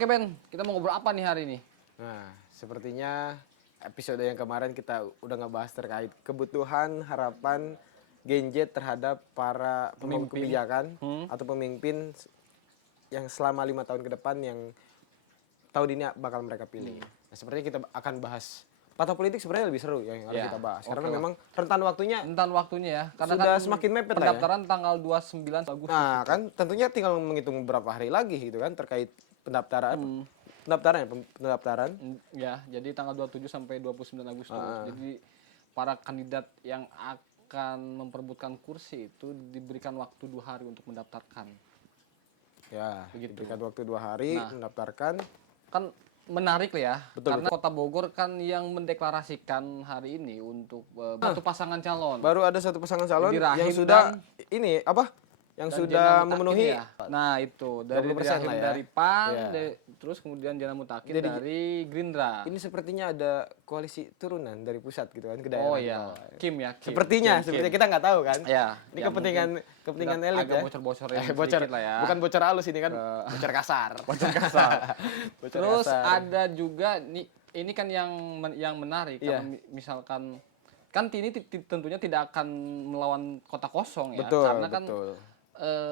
Oke Ben, kita mau ngobrol apa nih hari ini? Nah, sepertinya episode yang kemarin kita udah ngebahas terkait kebutuhan, harapan Gen Z terhadap para pemangku Pemimpin. kebijakan atau pemimpin yang selama 5 tahun ke depan yang tahun ini bakal mereka pilih. Nah, sepertinya kita akan bahas patah politik sebenarnya lebih seru yang harus Ya, kita bahas oke karena lah. memang rentan waktunya. Rentan waktunya ya, karena Sudah kan semakin mepet lah ya. pendaftaran tanggal 29 Agustus. Nah, kan tentunya tinggal menghitung beberapa hari lagi gitu kan terkait pendaftaran. Pendaftaran. Ya, jadi tanggal 27 sampai 29 Agustus. Jadi para kandidat yang akan memperebutkan kursi itu diberikan waktu 2 hari untuk mendaftarkan. Ya, Begitu. diberikan waktu 2 hari mendaftarkan. Kan menarik lah ya, Betul, karena Kota Bogor kan yang mendeklarasikan hari ini untuk satu pasangan calon. Baru ada satu pasangan calon Jadi Rahim yang sudah dan- ini apa? Yang Dan sudah Jana Mutakin memenuhi ya. Nah itu dari 20% Rahim lah ya. dari PAN, Ya. terus kemudian Jana Mutakin Jadi- dari Gerindra. ini sepertinya ada koalisi turunan dari pusat gitu kan ke daerah. Oh iya, Kim ya. Kim. Sepertinya kita nggak tahu kan. Ya. Ini ya, kepentingan mungkin elit agak ya. bocor-bocorin Bocor sedikit lah ya. Bukan bocor halus ini kan, bocor kasar. Bocor kasar. Bocor Terus kasar. ada juga ini kan yang menarik Iya. kalau misalkan kan ini tentunya tidak akan melawan kota kosong ya, Betul, karena kan betul.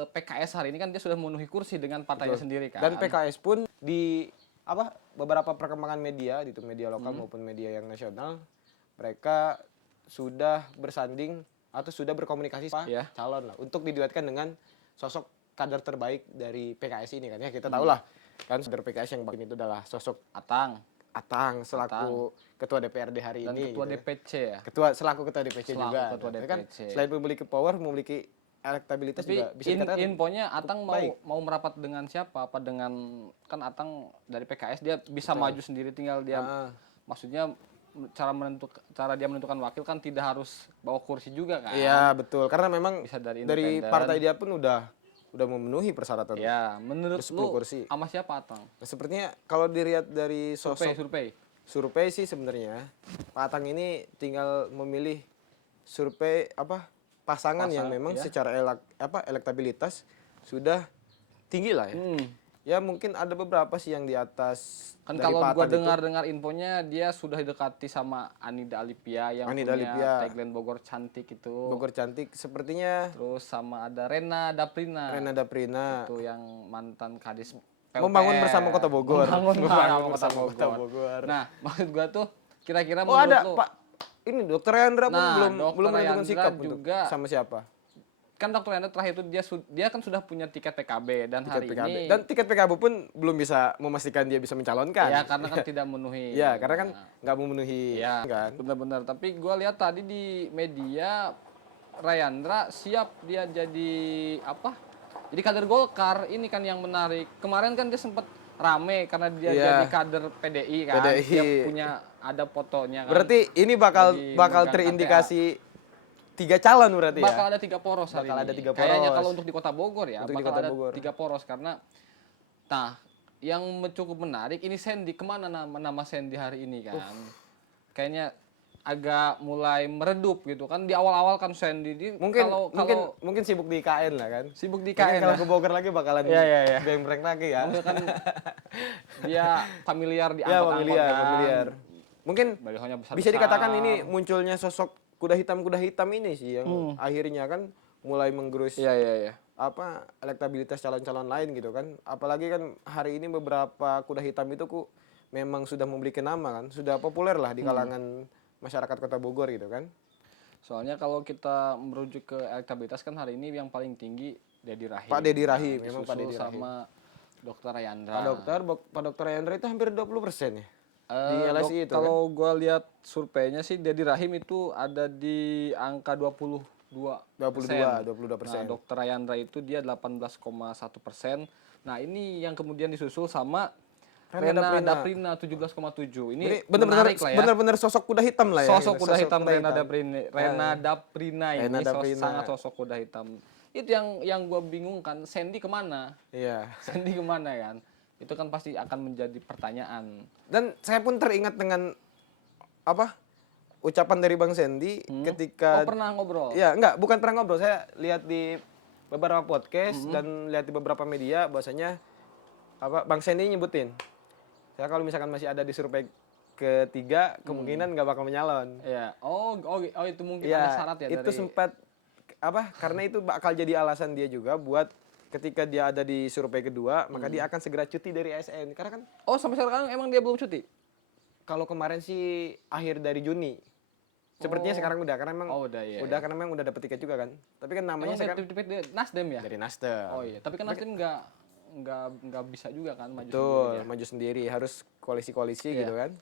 PKS hari ini kan dia sudah memenuhi kursi dengan partainya sendiri kan. Dan PKS pun di beberapa perkembangan media itu media lokal maupun media yang nasional, mereka sudah bersanding atau sudah berkomunikasi sama Iya. calon lah untuk diduetkan dengan sosok kader terbaik dari PKS ini kan ya, kita tahu lah kan kader PKS yang bagian itu adalah sosok Atang selaku ketua DPRD hari Dan ini ketua gitu. DPC ya. Selaku ketua DPC Selaku juga. ketua Nah, kan DPC. selain memiliki power, memiliki elektabilitas Tapi juga bisa dikatakan infonya Atang baik. mau merapat dengan siapa? Apa dengan kan Atang dari PKS dia bisa maju sendiri, tinggal dia maksudnya cara dia menentukan wakil kan tidak harus bawa kursi juga kan? Iya betul, karena memang Bisa dari dari independen. partai dia pun udah memenuhi persyaratan. Ya, menurut 10 lu kursi. sama siapa Atang? Nah, sepertinya kalau dilihat dari sosok Survei. sih sebenarnya Pak Atang ini tinggal memilih survei pasangan yang memang ya. secara elektabilitas sudah tinggi lah ya. Ya mungkin ada beberapa sih yang di atas Kan dari kalau Pak gua Atang itu. dengar infonya dia sudah didekati sama Anida Alipia yang Anida punya Alipia. tagline Bogor cantik itu. Bogor cantik sepertinya Terus sama ada Rena Daprina. Rena Daprina Itu yang mantan Kadis PUPR. membangun bersama Kota Bogor. Membangun bersama Kota Bogor. Bogor. Nah, maksud gua tuh kira-kira Oh menurut ada lu, Pak ini Dokter Yandra pun Nah, belum Dr. menentukan Yandra sikap untuk juga sama siapa. kan Dr. Yandra terakhir itu dia kan sudah punya tiket PKB dan hari PKB. ini Dan tiket PKB pun belum bisa memastikan dia bisa mencalonkan. ya karena kan tidak memenuhi. Ya, karena kan nggak memenuhi Ya, kan. benar-benar. Tapi gue lihat tadi di media Rayandra siap dia jadi apa? Jadi kader Golkar. Ini kan yang menarik. Kemarin kan dia sempat rame karena dia Iya. jadi kader PDI kan. PDI. Dia punya ada fotonya kan. Berarti ini bakal Lagi megang terindikasi 3 calon berarti bakal ya. ada 3 poros hari Bakal ini. ada 3 poros. Kayaknya kalau untuk di Kota Bogor ya, Untuk di bakal Kota ada Bogor. 3 poros karena nah, yang cukup menarik ini Sandy, kemana nama Sandy hari ini kan? Kayaknya agak mulai meredup gitu kan. Di awal-awal kan Sandy Mungkin sibuk di IKN lah kan. sibuk di Mungkin KN kalau ya. ke Bogor lagi bakalan Iya. bembreng lagi ya. Maksudnya kan dia familiar di Ya, angkot-angkot kan. familiar. Mungkin Balihonya besar. bisa dikatakan ini munculnya sosok kuda hitam ini sih yang akhirnya kan mulai menggerus Iya. elektabilitas calon-calon lain gitu kan. Apalagi kan hari ini beberapa kuda hitam itu memang sudah memiliki nama kan, sudah populer lah di kalangan masyarakat Kota Bogor gitu kan. Soalnya kalau kita merujuk ke elektabilitas kan hari ini yang paling tinggi Dedi Rahim. Pak Dedi Rahim, memang Pak disusul Dedi Rahim. sama Dr. Rayandra. Pak Dokter Yandra itu hampir 20% ya. Di LSI itu kalau gue lihat surveinya sih Dedi Rahim itu ada di angka 22%. 22%. Nah, Dr. Rayandra itu dia 18,1%. Nah, ini yang kemudian disusul sama Rena Daprina 17,7. Ini menarik lah ya. Benar-benar sosok kuda hitam lah ya. Sosok kuda hitam Rena Daprina ini Rena Daprina. sangat sosok kuda hitam. Itu yang gue bingung kan, Sandy kemana? Iya. Sandy kemana kan? Itu kan pasti akan menjadi pertanyaan. Dan saya pun teringat dengan ucapan dari Bang Sandy ketika Pernah ngobrol? Ya, bukan pernah ngobrol. Saya lihat di beberapa podcast dan lihat di bebeberapa media bahwasanya Bang Sandy nyebutin. Saya kalau misalkan masih ada di survei ketiga, kemungkinan nggak bakal menyalon. Iya. Oh itu mungkin Iya, ada syarat ya itu dari sempat karena itu bakal jadi alasan dia juga buat ketika dia ada di survei kedua, maka dia akan segera cuti dari ASN. Karena kan Oh, sampai sekarang emang dia belum cuti? kalau kemarin sih akhir dari Juni. Sepertinya sekarang udah karena memang udah, iya, karena memang udah dapet tiket juga kan. Tapi kan namanya Emang sekarang dia Nasdem ya? dari Nasdem. Oh iya, tapi kan Nasdem nggak bisa juga kan maju Betul, sendiri. maju sendiri harus koalisi-koalisi Iya. gitu kan.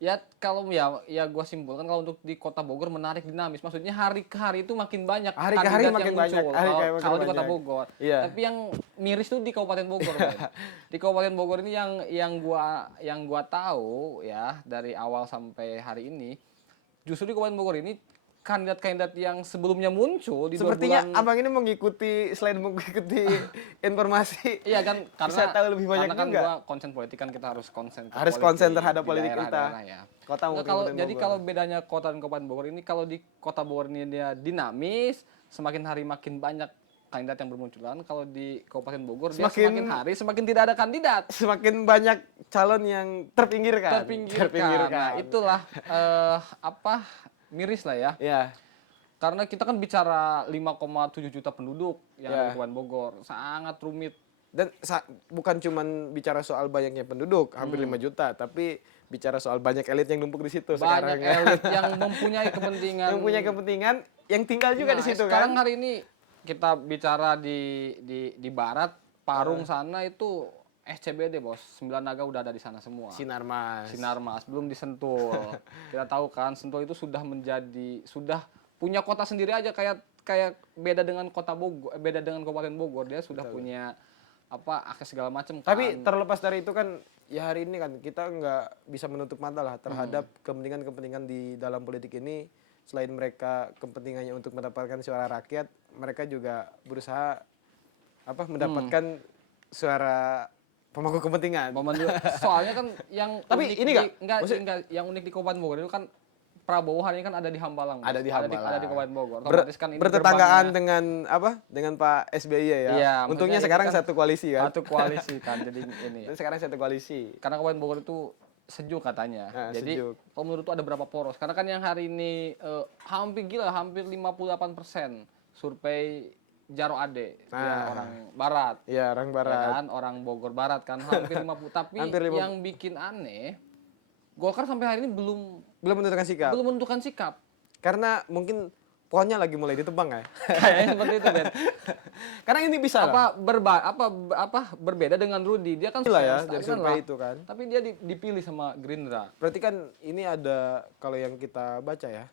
Ya kalau ya gua simpulkan kalau untuk di Kota Bogor menarik dinamis. Maksudnya hari ke hari itu makin banyak Hari ke hari kandidat makin yang banyak, muncul. hari ke hari Kalau makin di Kota banyak. Bogor. Iya. Tapi yang miris tuh di Kabupaten Bogor, Ben. Di Kabupaten Bogor ini yang gua tahu ya dari awal sampai hari ini, justru di Kabupaten Bogor ini kandidat-kandidat yang sebelumnya muncul di 2 Sepertinya bulan. abang ini selain mengikuti informasi, Iya kan, bisa tahu lebih banyak karena kan juga. gua konsen politik kan kita harus konsen ke Harus politik konsen terhadap di politik kita. daerah-daerah ya. Kota maupun Kalau Kabupaten jadi Bogor. kalau bedanya kota dan kabupaten Bogor ini, kalau di Kota Bogor ini dia dinamis, semakin hari makin banyak kandidat yang bermunculan. Kalau di Kabupaten Bogor dia semakin hari semakin tidak ada kandidat. Semakin banyak calon yang terpinggirkan. Nah, itulah miris lah ya. Iya. Karena kita kan bicara 5,7 juta penduduk yang ada Ya. di Kabupaten Bogor, sangat rumit. Dan bukan cuman bicara soal banyaknya penduduk, hampir 5 juta, tapi bicara soal banyak elit yang numpuk di situ Banyak sekarang. elit yang mempunyai kepentingan. Yang punya kepentingan, yang tinggal juga di situ sekarang kan. hari ini kita bicara di barat, Parung sana itu SCBD, Bos. 9 naga udah ada di sana semua. Sinarmas belum disentul. Kita tahu kan Sentul itu sudah punya kota sendiri aja, kayak beda dengan Kota Bogor, beda dengan Kabupaten Bogor, dia sudah punya akses segala macam kan. Tapi terlepas dari itu kan, ya hari ini kan kita nggak bisa menutup mata lah terhadap kepentingan-kepentingan di dalam politik ini. Selain mereka kepentingannya untuk mendapatkan suara rakyat, mereka juga berusaha mendapatkan suara pemangku kepentingan. Soalnya kan yang Tapi unik ini yang unik di Kabupaten Bogor itu kan Prabowo hari ini kan ada di Hambalang. Ada di Hambalang. Ada di Kabupaten Bogor. Otomatis kan ini bertetanggaan gerbangnya. dengan Pak SBY ya. Iya, Untungnya maksudnya sekarang ini kan satu koalisi kan. Satu koalisi kan jadi ini. Sekarang satu koalisi. Karena Kabupaten Bogor itu sejuk katanya. Jadi sejuk. kalau menurut tuh ada berapa poros? Karena kan yang hari ini hampir 58% survei Jaro Ade, ya, orang barat. Iya, orang barat. Ya kan? Orang Bogor Barat kan hampir 50. Tapi yang bikin aneh, Golkar sampai hari ini belum menentukan sikap. Karena mungkin pohonnya lagi mulai ditebang ya. Kayaknya seperti itu, Ben. Karena ini bisa berbeda dengan Rudi. Dia kan ya dari survei itu kan. Tapi dia dipilih sama Gerindra. Berarti kan ini ada kalau yang kita baca ya.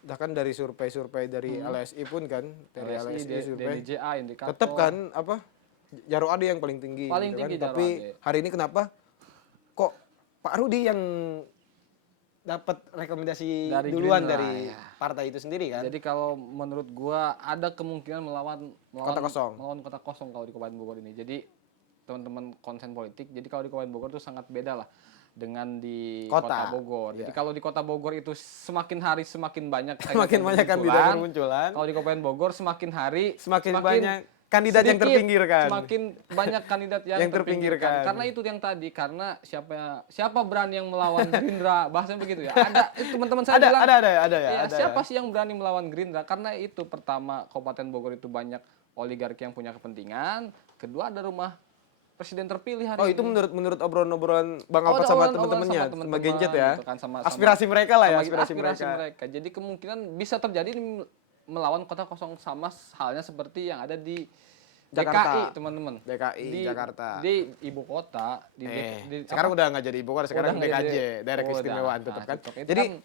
Bahkan dari survei dari LSI pun kan, dari LSI survei. DJA, indikator. Tetap kan Jaro Ade yang paling tinggi Paling gitu tinggi kan. Jaro Tapi Ade. hari ini kenapa kok Pak Rudi yang dapat rekomendasi Dari duluan Gerindra, dari partai itu sendiri kan? Jadi kalau menurut gua ada kemungkinan melawan Kota kosong. Melawan kota kosong kalau di Kabupaten Bogor ini. Jadi teman-teman konsen politik, jadi kalau di Kabupaten Bogor itu sangat beda lah dengan di Kota Bogor. Jadi kalau di Kota Bogor itu semakin hari semakin banyak Semakin banyak kandidat yang bermunculan. Kalau di Kabupaten Bogor semakin hari semakin banyak kandidat yang terpinggirkan. Semakin banyak kandidat yang terpinggirkan. Karena itu yang tadi, karena siapa berani yang melawan Gerindra, bahasanya begitu ya. Ada itu teman-teman saya bilang. Ada. Siapa sih yang berani melawan Gerindra? Karena itu pertama Kabupaten Bogor itu banyak oligarki yang punya kepentingan. Kedua ada rumah presiden terpilih hari ini. Oh, itu menurut obrolan Bang Alpat sama teman-temannya, sama Genjet ya. Gitu kan, aspirasi mereka lah ya, aspirasi mereka. Jadi kemungkinan bisa terjadi melawan kota kosong sama halnya seperti yang ada di Jakarta. DKI, teman-teman. DKI Jakarta. Di ibu kota sekarang udah nggak jadi ibu kota, sekarang DKJ, daerah keistimewaan tetap kan. Jadi kan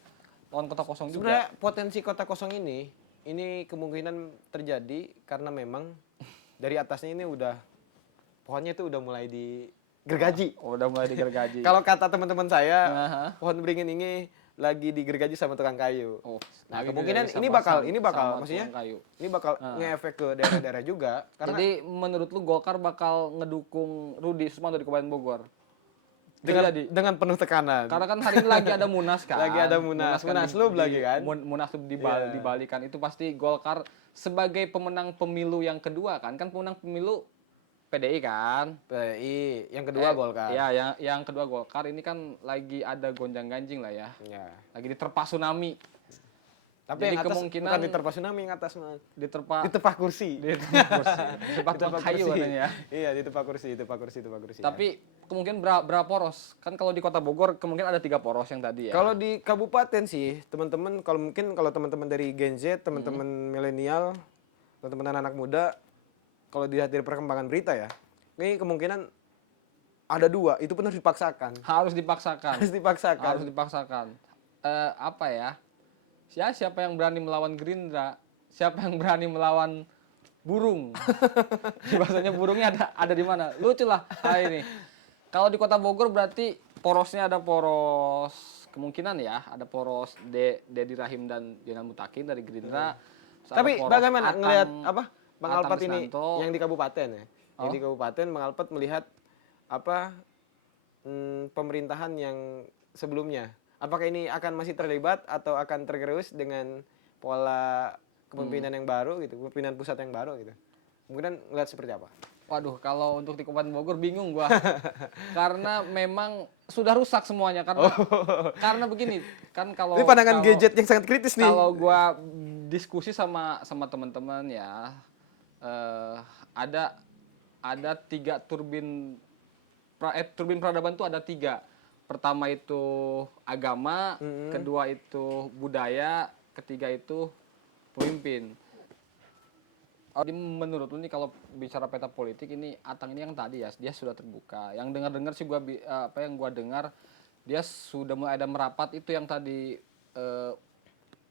lawan kota kosong juga. Sebenarnya potensi kota kosong ini kemungkinan terjadi karena memang dari atasnya ini pohonnya itu udah mulai digergaji. Udah mulai digergaji. Kalau kata teman-teman saya, pohon beringin ini lagi digergaji sama tukang kayu. Nah, kemungkinan ini bakal maksudnya ini bakal ngefek ke daerah-daerah juga. Karena jadi menurut lu Golkar bakal ngedukung Rudi Sukmanto di Kabupaten Bogor? Dengan penuh tekanan. Karena kan hari ini lagi ada Munas kan. Lagi ada Munaslup lagi kan. Munaslup di Bali kan. Itu pasti Golkar sebagai pemenang pemilu yang kedua kan. Kan pemenang pemilu PDI kan. PDI, yang kedua Golkar. Iya, yang kedua Golkar ini kan lagi ada gonjang-ganjing lah ya. Ya. Lagi diterpa tsunami. Tapi Jadi yang atas kemungkinan bukan diterpa tsunami, yang atas mah diterpa ditepa kursi. diterpa kayu katanya ya. Iya, ditepa kursi. Tapi kemungkinan berapa poros? Kan kalau di Kota Bogor kemungkinan ada 3 poros yang tadi ya. Kalau di kabupaten sih, teman-teman kalau teman-teman dari Gen Z, teman-teman milenial, teman-teman anak muda, kalau dilihat dari perkembangan berita ya, ini kemungkinan ada 2, itu pun harus dipaksakan. Harus dipaksakan. Harus Harus dipaksakan. Apa ya? Siapa yang berani melawan Gerindra? Siapa yang berani melawan burung? Bahasanya burungnya ada di mana? Lucu lah hari ini. Kalau di Kota Bogor berarti porosnya ada poros kemungkinan ya, ada poros Dedi Rahim dan Jonan Mutakin dari Gerindra. Terus ada Tapi poros bagaimana Atang- ngelihat Bang Atang Alpat ini Wisnanto. yang di kabupaten ya? Yang Oh. di kabupaten Bang Alpat melihat pemerintahan yang sebelumnya. Apakah ini akan masih terlibat atau akan tergerus dengan pola kepemimpinan yang baru gitu, kepemimpinan pusat yang baru gitu? Kemudian ngelihat seperti apa? Waduh, kalau untuk di Kabupaten Bogor bingung gua. Karena memang sudah rusak semuanya karena begini, kan kalau Ini pandangan kalau- gadget yang sangat kritis nih. Kalau gua diskusi sama teman-teman ya, ada 3 turbin peradaban tuh ada 3. Pertama itu agama, kedua itu budaya, ketiga itu pemimpin. Jadi menurut lu nih kalau bicara peta politik ini Atang ini yang tadi ya dia sudah terbuka. Yang dengar-dengar sih yang gua dengar dia sudah mulai ada merapat itu yang tadi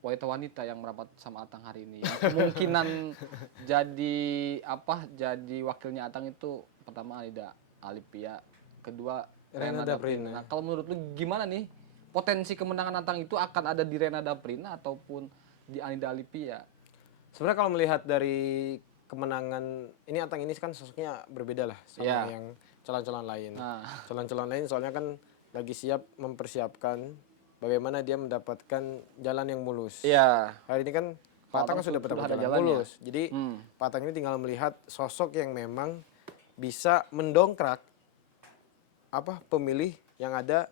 wanita yang merapat sama Atang hari ini. Yang kemungkinan jadi wakilnya Atang itu pertama Anida Alipia, kedua Rena Daprina. Nah, kalau menurut lu gimana nih potensi kemenangan Atang itu akan ada di Rena Daprina ataupun di Anida Alipia? Sebenarnya kalau melihat dari kemenangan ini Atang ini kan sosoknya berbeda lah sama yang calon-calon lain. Nah. Calon-calon lain soalnya kan lagi siap mempersiapkan bagaimana dia mendapatkan jalan yang mulus. Iya. Hari ini kan Pak Atang kan sudah mendapatkan jalan mulus. Jadi Pak Atang ini tinggal melihat sosok yang memang bisa mendongkrak pemilih yang ada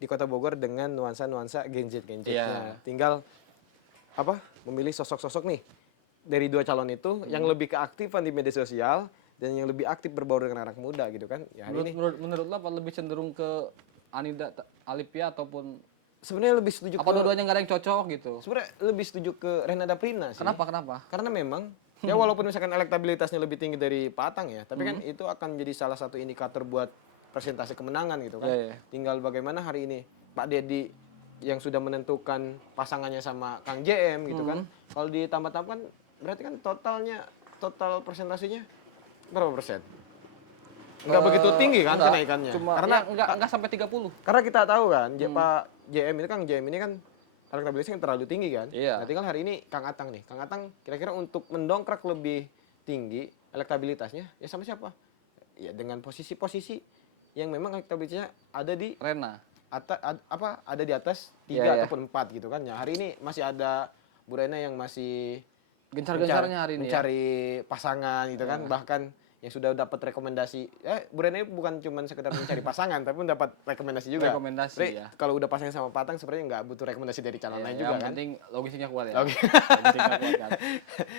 di Kota Bogor dengan nuansa-nuansa Gen Z-nya. Tinggal memilih sosok-sosok nih dari 2 calon itu yang lebih keaktifan di media sosial dan yang lebih aktif berbaur dengan anak muda gitu kan. Ya hari ini Menurut lo apa lebih cenderung ke Anida Alipia ataupun sebenarnya lebih setuju apa dua-duanya nggak ada yang cocok gitu? Sebenarnya lebih setuju ke Rena Daprina sih. Kenapa? Karena memang ya walaupun misalkan elektabilitasnya lebih tinggi dari Pak Atang ya, tapi kan itu akan menjadi salah satu indikator buat persentase kemenangan gitu kan. Tinggal bagaimana hari ini Pak Dedi yang sudah menentukan pasangannya sama Kang JM gitu kan. Kalau ditambah-tambah kan berarti kan total persentasenya berapa persen? Enggak begitu tinggi kan kenaikannya. Karena enggak sampai 30. Karena kita tahu kan Pak JM ini Kang JM ini kan elektabilitasnya terlalu tinggi kan. Iya. Nah, tinggal hari ini Kang Atang nih. Kang Atang kira-kira untuk mendongkrak lebih tinggi elektabilitasnya ya sama siapa? Ya dengan posisi-posisi yang memang elektabilitasnya ada di Rena. Ada di atas 3 ataupun 4 gitu kan. Ya hari ini masih ada Bu Rena yang masih gencar-gencarnya hari ini mencari pasangan gitu kan. Bahkan yang sudah dapat rekomendasi. Bu Rena ini bukan cuma sekedar mencari pasangan tapi mendapat rekomendasi juga. Rekomendasi ya. Kalau udah pasangan sama Patang sebenarnya nggak butuh rekomendasi dari calon lain juga yang kan. penting logistiknya kuat ya. Logistiknya kuat kan.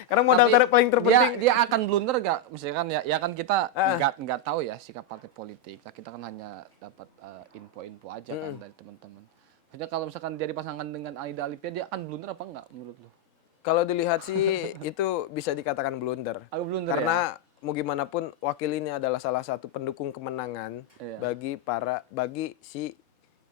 Karena modal paling terpenting dia akan blunder nggak? Misalkan ya kan kita nggak tahu ya sikap partai politik. Kita kan hanya dapat info-info aja kan dari teman-teman. Maksudnya kalau misalkan dia dipasangkan dengan Anida Alipia dia akan blunder apa enggak menurut lu? Kalau dilihat sih itu bisa dikatakan blunder. Blunder karena mau gimana pun wakil ini adalah salah satu pendukung kemenangan bagi si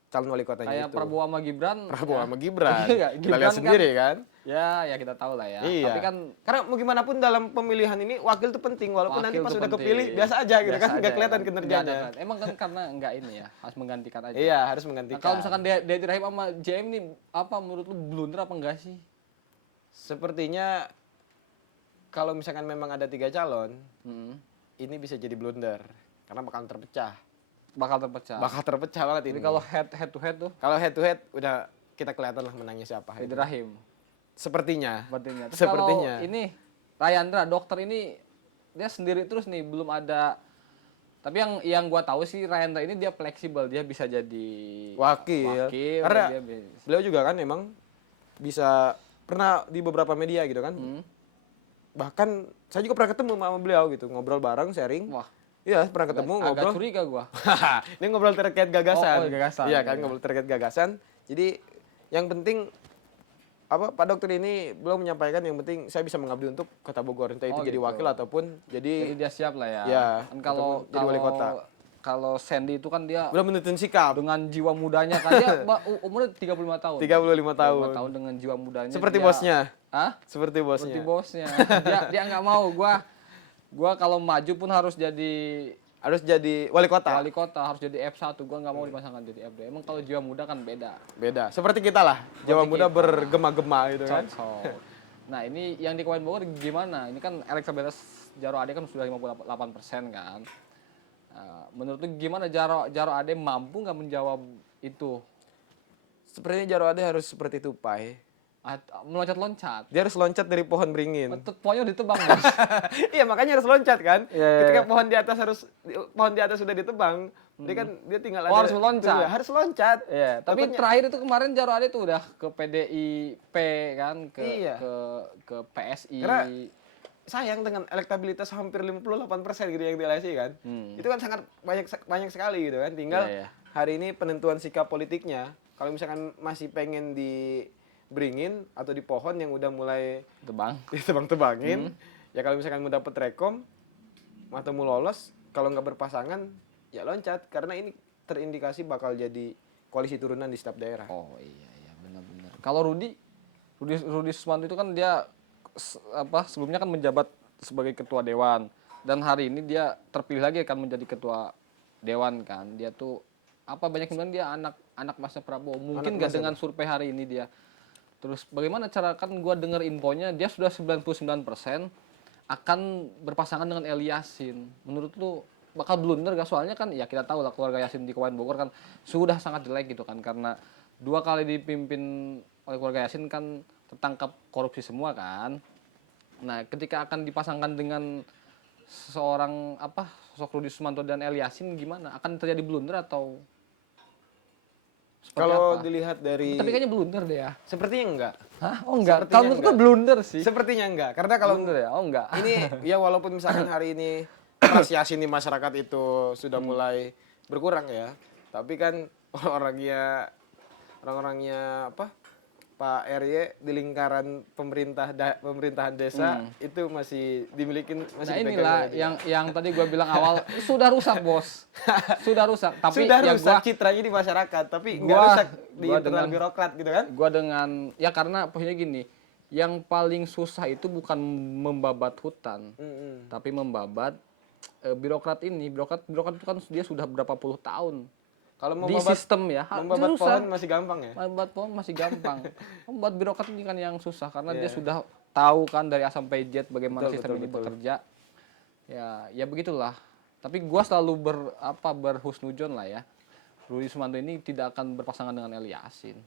calon wali kotanya kayak itu. Prabowo sama Gibran. Prabowo sama Gibran. Iya, Kita lihat sendiri kan. Ya kita tahu lah ya. Iya. Tapi kan karena mau gimana pun dalam pemilihan ini wakil itu penting walaupun nanti pas sudah penting. kepilih biasa aja gitu Biasa kan nggak aja, kelihatan kan. kinerjanya. Emang kan karena enggak ini ya, harus menggantikan aja. Iya, harus Nah, menggantikan. kalau misalkan Dedi Rahim sama JM nih menurut lu blunder apa enggak sih? Sepertinya kalau misalkan memang ada 3 calon, ini bisa jadi blunder karena bakal terpecah. Bakal terpecah banget ini. Jadi kalau head to head tuh Kalau head to head udah kita kelihatan lah menangnya siapa. Dedi Rahim. Sepertinya. Terus Sepertinya. kalau ini Rayandra dokter ini dia sendiri terus nih, belum ada. Tapi yang gua tahu sih Rayandra ini dia fleksibel, dia bisa jadi Wakil. Karena dia bisa. beliau juga kan emang bisa pernah di beberapa media gitu kan. Bahkan saya juga pernah ketemu sama beliau gitu, ngobrol bareng, sharing. Wah, Iya, pernah ketemu ngobrol. agak curiga gua. Ini ngobrol terkait gagasan. Oh, gagasan. Iya kan, ngobrol terkait gagasan. Jadi yang penting Pak Dokter ini belum menyampaikan yang penting saya bisa mengabdi untuk Kota Bogor, entah itu Oh, jadi gitu. wakil ataupun Jadi jadi dia siap lah ya. Ya, Kan kalau ataupun jadi wali kota. kalau Sandy itu kan dia belum menentukan sikap. dengan jiwa mudanya kan dia umurnya 35 tahun. 35 tahun. 35 tahun dengan jiwa mudanya. Seperti dia, bosnya. Hah? Seperti Seperti bosnya. bosnya. Dia nggak mau gua kalau maju pun harus jadi Harus jadi wali kota. wali kota, harus jadi F1. Gua nggak mau dipasangkan jadi F2. Emang kalau jiwa muda kan beda. Beda. Seperti kita lah. Jawa Seperti muda kita. bergema-gema gitu kan. Cocok. Nah, ini yang di Kabupaten Bogor gimana? Ini kan elektabilitas Jaro Ade kan sudah 58% kan. Menurut lu gimana Jaro Ade mampu nggak menjawab itu? Sepertinya Jaro Ade harus seperti tupai. Meloncat-loncat. Dia harus loncat dari pohon beringin. Pohonnya ditebang, Bos. Iya, makanya harus loncat kan. Iya, iya, Ketika iya. pohon di atas sudah ditebang, dia tinggal Oh, harus meloncat. Iya, harus loncat. Iya, tapi terakhir itu kemarin Jaro Ade tuh udah ke PDIP kan, Iya. ke PSI. Karena sayang dengan elektabilitas hampir 58% gitu yang di LSI kan. Itu kan sangat banyak sekali gitu kan. Tinggal Iya, iya. hari ini penentuan sikap politiknya. Kalau misalkan masih pengen di beringin atau di pohon yang udah mulai Tebang. ditebang-tebangin, ya kalau misalkan mau dapet rekom atau mau lolos, kalau nggak berpasangan ya loncat karena ini terindikasi bakal jadi koalisi turunan di setiap daerah. Oh iya benar-benar. Kalau Rudi Sumanto itu kan dia sebelumnya kan menjabat sebagai ketua dewan dan hari ini dia terpilih lagi akan menjadi ketua dewan kan. Dia tuh banyak yang bilang dia anak Masnya Prabowo. Mungkin nggak dengan survei hari ini dia. Terus bagaimana cara, kan gua dengar infonya dia sudah 99% akan berpasangan dengan Eli Yasin. Menurut lu bakal blunder gak? Soalnya kan ya kita tahu lah keluarga Yasin di Kabupaten Bogor kan sudah sangat jelek gitu kan, karena 2 kali dipimpin oleh keluarga Yasin kan tertangkap korupsi semua kan. Nah, ketika akan dipasangkan dengan seorang sosok Rudi Sumanto dan Eli Yasin, gimana? Akan terjadi blunder atau seperti Kalau apa? dilihat dari Tapi kayaknya blunder deh ya. sepertinya enggak. Hah? Oh enggak. Sepertinya Kalau menurut gua enggak. blunder sih. Sepertinya enggak. Karena kalau Blunder ya? Oh enggak. ini ya walaupun misalkan hari ini trust Yasin di masyarakat itu sudah mulai berkurang ya, tapi kan orang-orangnya Pak RY di lingkaran pemerintahan desa itu masih dimiliki, masih Nah dipegang inilah oleh dia. yang tadi gua bilang awal, sudah rusak bos, sudah rusak. Tapi sudah ya rusak citranya di masyarakat, tapi nggak gua- rusak di gua internal dengan- birokrat gitu kan? gua dengan ya karena posisinya gini, yang paling susah itu bukan membabat hutan, tapi membabat birokrat ini. Birokrat itu kan dia sudah berapa puluh tahun Kalau di membabat sistem ya. membabat Susah. pohon masih gampang ya. Membuat pohon masih gampang. Membuat birokrat ini kan yang susah karena dia Iya. sudah tahu kan dari A sampai Z bagaimana Betul, sistem betul, ini betul. bekerja. Ya begitulah. Tapi gua selalu berhusnujon lah ya. Rudi Sumanto ini tidak akan berpasangan dengan Eli Yasin.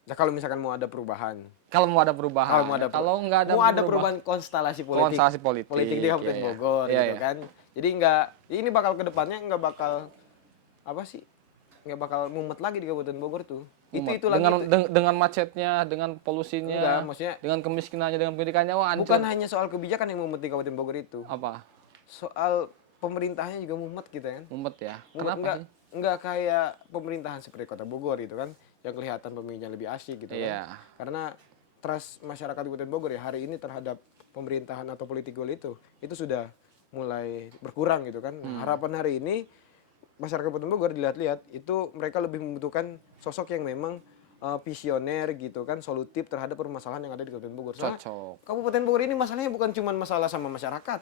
Nah, kalau misalkan mau ada perubahan, Kalau mau ada perubahan. Kalau nggak ada mau ada perubahan konstelasi politik, Konstelasi politik, di Kabupaten iya. Bogor Iya, gitu iya. kan. Jadi ini bakal ke depannya nggak bakal nggak bakal mumet lagi di Kabupaten Bogor tuh. Umat. Itu lagi dengan macetnya, dengan polusinya, Enggak, maksudnya dengan kemiskinannya, dengan pendidikannya, wah hancur. bukan hanya soal kebijakan yang mumet di Kabupaten Bogor itu. Apa? Soal pemerintahnya juga mumet gitu kan. Mumet ya. Mumet, Kenapa enggak, sih? enggak kayak pemerintahan seperti Kota Bogor gitu kan, yang kelihatan pemimpinnya lebih asyik gitu Iya. kan. Karena trust masyarakat Kabupaten Bogor ya hari ini terhadap pemerintahan atau politikal itu sudah mulai berkurang gitu kan. Nah, harapan hari ini masyarakat Kabupaten Bogor dilihat-lihat itu mereka lebih membutuhkan sosok yang memang visioner gitu kan, solutif terhadap permasalahan yang ada di Kabupaten Bogor. Soalnya Cocok. Kabupaten Bogor ini masalahnya bukan cuma masalah sama masyarakat.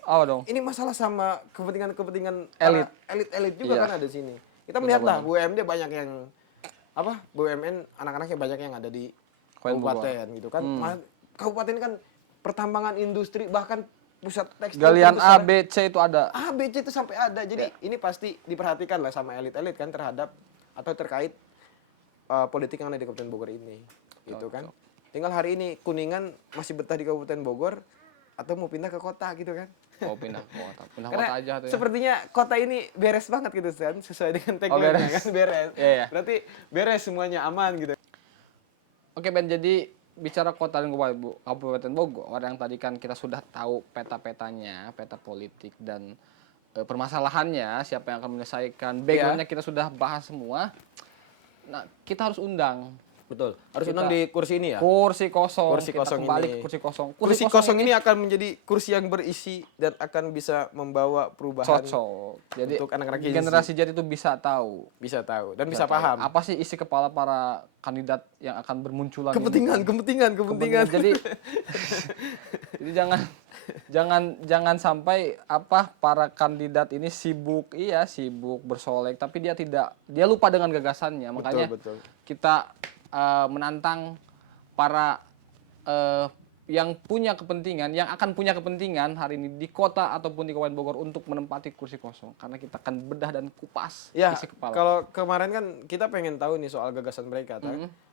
Apa dong? Ini masalah sama kepentingan Elit. elit juga Iya. kan ada di sini. Kita melihatlah BUMD banyak yang BUMN anak-anaknya banyak yang ada di kabupaten gitu kan. Kabupaten kan pertambangan industri bahkan pusat tekstil Galian A, terbesar. B, C itu ada. A, B, C itu sampai ada. Jadi ini pasti diperhatikan lah sama elit-elit kan terhadap atau terkait politik yang ada di Kabupaten Bogor ini. Gitu kan. Tinggal hari ini Kuningan masih betah di Kabupaten Bogor atau mau pindah ke kota gitu kan. Oh, pindah kota. Pindah Karena kota aja tuh ya. sepertinya kota ini beres banget gitu kan, sesuai dengan tagline-nya beres. kan, beres. Iya, iya. Berarti beres semuanya aman gitu. Oke Ben, jadi bicara kota dan Kabupaten Bogor yang tadi kan kita sudah tahu peta-petanya, peta politik dan permasalahannya, siapa yang akan menyelesaikan, backgroundnya kita sudah bahas semua. Nah, kita harus undang Betul. Harus Kita- undang di kursi ini ya. kursi kosong. Kursi Kita kosong kembali ini. ke kursi kosong. Kursi kosong ini akan menjadi kursi yang berisi dan akan bisa membawa perubahan. cocok. Jadi untuk anak-anak Gen Z. generasi Z itu bisa tahu, Bisa tahu dan bisa paham. apa sih isi kepala para kandidat yang akan bermunculan. Kepentingan. Jadi jadi jangan sampai para kandidat ini sibuk bersolek tapi dia lupa dengan gagasannya. Makanya betul. kita menantang para yang akan punya kepentingan hari ini di kota ataupun di Kabupaten Bogor untuk menempati kursi kosong, karena kita akan bedah dan kupas Ya, isi kepala. kalau kemarin kan kita pengen tahu nih soal gagasan mereka,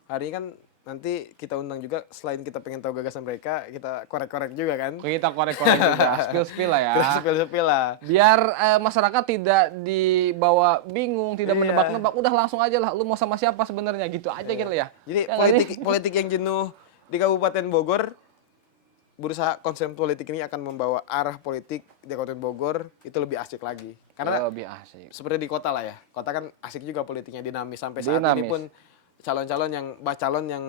hari ini kan nanti kita undang juga, selain kita pengen tahu gagasan mereka, kita korek-korek juga kan. Kita korek-korek juga, spill lah ya. Kita sepil-sepil lah. Biar masyarakat tidak dibawa bingung, tidak Iya. menebak-nebak, udah langsung aja lah, lu mau sama siapa sebenarnya, gitu aja gitu ya. Jadi Ya nggak sih? politik yang jenuh di Kabupaten Bogor, berusaha konsep politik ini akan membawa arah politik di Kabupaten Bogor itu lebih asik lagi. Karena lebih asik. seperti di kota lah ya. Kota kan asik juga politiknya, dinamis. Sampai saat ini Dinamis. pun calon-calon yang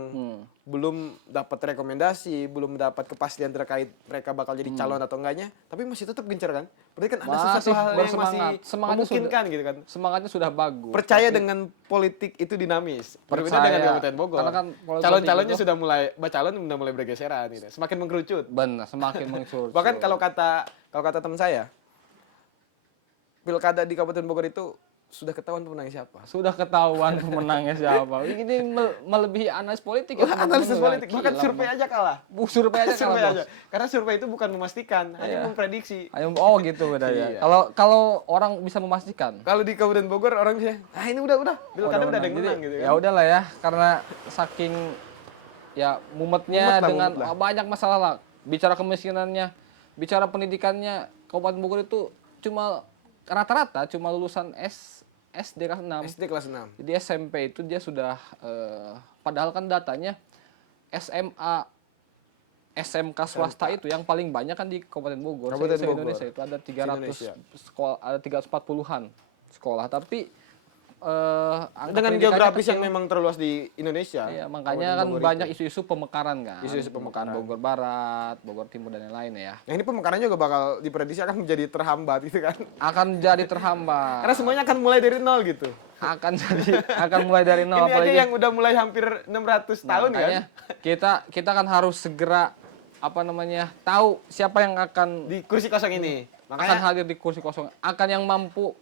belum dapat rekomendasi, belum dapat kepastian terkait mereka bakal jadi calon atau enggaknya, tapi masih tetap gencar kan. Berarti kan ada sesuatu Masih hal yang bersemangat. masih Semangatnya memungkinkan gitu kan. Semangatnya sudah bagus. Percaya dengan politik itu dinamis. Berbeda Percaya. dengan di Kabupaten Bogor. Karena kan politik Calon-calonnya itu- sudah mulai bergeseran gitu. Semakin mengkerucut. Benar, semakin mengerucut. Bahkan kalau kata teman saya, pilkada di Kabupaten Bogor itu sudah ketahuan pemenangnya siapa. Sudah ketahuan pemenangnya siapa. Ini melebihi analisis politik ya. Analisis teman-teman. politik, bahkan Gila, survei aja kalah. Survei aja Survei kalah, aja. Bos. Karena survei itu bukan memastikan, Iya. hanya memprediksi. Oh gitu Iya. bedanya. Kalau orang bisa memastikan. Kalau di Kabupaten Bogor orang bisa, ini udah, pilkada udah ada yang Jadi, menang gitu kan. ya udahlah ya, karena saking ya mumetnya Mumet lah, dengan mumet lah. banyak masalah lah. Bicara kemiskinannya, bicara pendidikannya, Kabupaten Bogor itu rata-rata cuma lulusan SD kelas 6. SD kelas 6. Jadi SMP itu dia sudah padahal kan datanya SMA SMK swasta itu yang paling banyak kan di Kabupaten Bogor. Kabupaten Bogor. Indonesia itu ada 300 Se-Indonesia. sekolah, ada 340-an sekolah, tapi angka Dengan pendidikannya geografis kecil. yang memang terluas di Indonesia. Iya, Kabupaten makanya kan Bogor banyak itu. isu-isu pemekaran kan. Isu-isu pemekaran. Bogor Barat, Bogor Timur dan lain-lain ya. Nah ini pemekarannya juga bakal diprediksi akan menjadi terhambat gitu kan. Akan jadi terhambat. Karena semuanya akan mulai dari nol gitu. akan mulai dari nol. Ini aja yang udah mulai hampir 600 tahun kan. Makanya kita kan harus segera tahu siapa yang akan Di kursi kosong ini. akan Makanya hadir di kursi kosong, akan yang mampu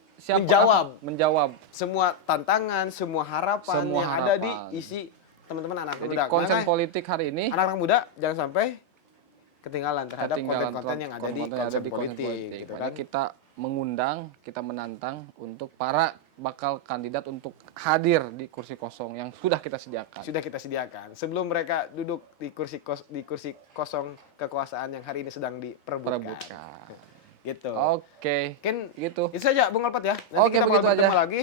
menjawab semua tantangan, semua harapan Semua yang ada di harapan. isi teman-teman anak Jadi muda. konsen Makanya politik hari ini anak-anak muda jangan sampai ketinggalan terhadap ketinggalan konten-konten yang ada di konten-konten yang konsen ada di konsen politik gitu Makanya kan. kita mengundang, kita menantang untuk para bakal kandidat untuk hadir di kursi kosong yang sudah kita sediakan. Sudah kita sediakan sebelum mereka duduk di kursi kosong kekuasaan yang hari ini sedang diperebutkan. Perebutkan. Gitu. Oke. Mungkin Gitu. itu saja Bung Alpat ya. Nanti Oke, kita bakal begitu bertemu aja. lagi.